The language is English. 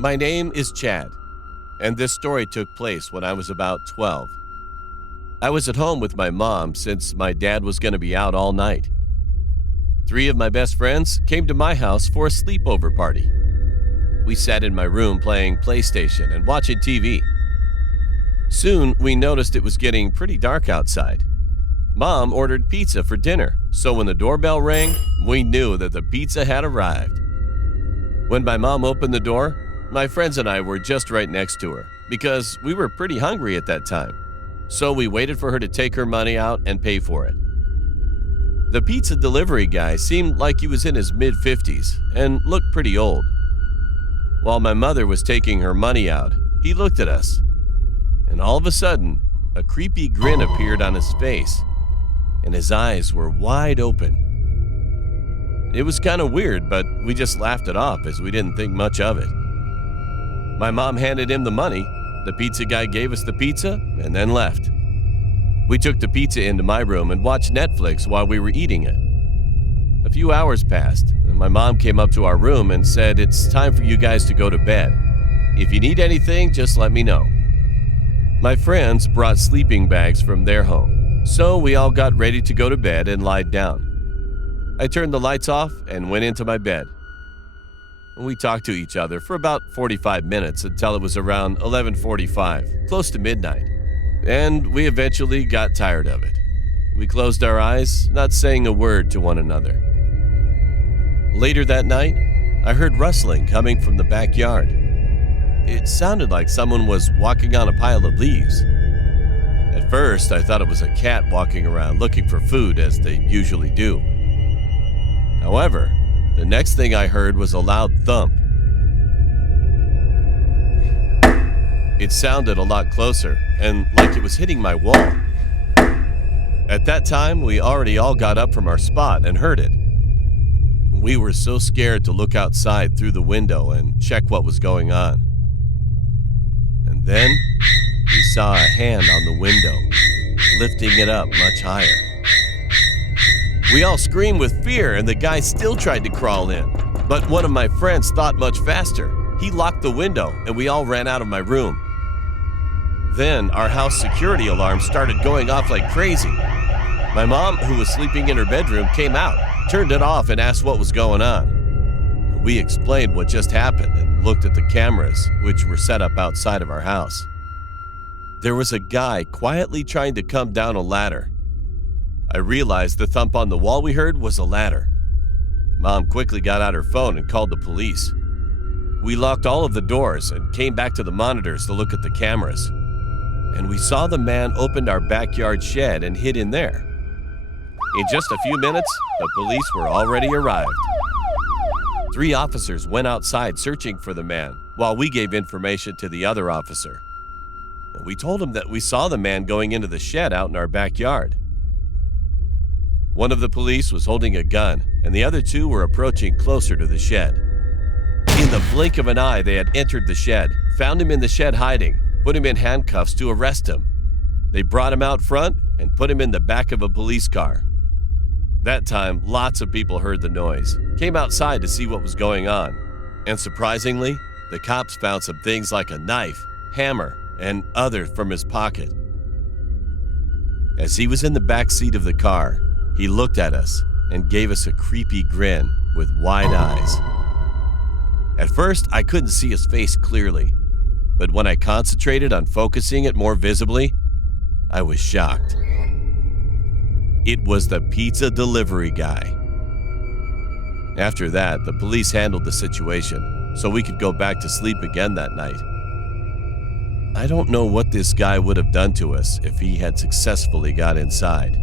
My name is Chad, and this story took place when I was about 12. I was at home with my mom since my dad was going to be out all night. 3 of my best friends came to my house for a sleepover party. We sat in my room playing PlayStation and watching TV. Soon, we noticed it was getting pretty dark outside. Mom ordered pizza for dinner, so when the doorbell rang, we knew that the pizza had arrived. When my mom opened the door, my friends and I were just right next to her because we were pretty hungry at that time. So we waited for her to take her money out and pay for it. The pizza delivery guy seemed like he was in his mid-50s and looked pretty old. While my mother was taking her money out, he looked at us. And all of a sudden, a creepy grin appeared on his face, and his eyes were wide open. It was kind of weird, but we just laughed it off as we didn't think much of it. My mom handed him the money, the pizza guy gave us the pizza, and then left. We took the pizza into my room and watched Netflix while we were eating it. A few hours passed, and my mom came up to our room and said, "It's time for you guys to go to bed. If you need anything, just let me know." My friends brought sleeping bags from their home, so we all got ready to go to bed and lied down. I turned the lights off and went into my bed. We talked to each other for about 45 minutes until it was around 11:45, close to midnight, and we eventually got tired of it. We closed our eyes, not saying a word to one another. Later that night, I heard rustling coming from the backyard. It sounded like someone was walking on a pile of leaves. At first, I thought it was a cat walking around looking for food, as they usually do. However, the next thing I heard was a loud thump. It sounded a lot closer, and like it was hitting my wall. At that time, we already all got up from our spot and heard it. We were so scared to look outside through the window and check what was going on. And then, we saw a hand on the window, lifting it up much higher. We all screamed with fear, and the guy still tried to crawl in. But one of my friends thought much faster. He locked the window, and we all ran out of my room. Then, our house security alarm started going off like crazy. My mom, who was sleeping in her bedroom, came out, turned it off, and asked what was going on. We explained what just happened and looked at the cameras, which were set up outside of our house. There was a guy quietly trying to come down a ladder. I realized the thump on the wall we heard was a ladder. Mom quickly got out her phone and called the police. We locked all of the doors and came back to the monitors to look at the cameras. And we saw the man opened our backyard shed and hid in there. In just a few minutes, the police were already arrived. 3 officers went outside searching for the man, while we gave information to the other officer. We told him that we saw the man going into the shed out in our backyard. One of the police was holding a gun, and the other 2 were approaching closer to the shed. In the blink of an eye, they had entered the shed, found him in the shed hiding, put him in handcuffs to arrest him. They brought him out front and put him in the back of a police car. That time, lots of people heard the noise, came outside to see what was going on, and surprisingly, the cops found some things like a knife, hammer, and other from his pocket. As he was in the back seat of the car, he looked at us and gave us a creepy grin with wide eyes. At first, I couldn't see his face clearly, but when I concentrated on focusing it more visibly, I was shocked. It was the pizza delivery guy. After that, the police handled the situation so we could go back to sleep again that night. I don't know what this guy would have done to us if he had successfully got inside.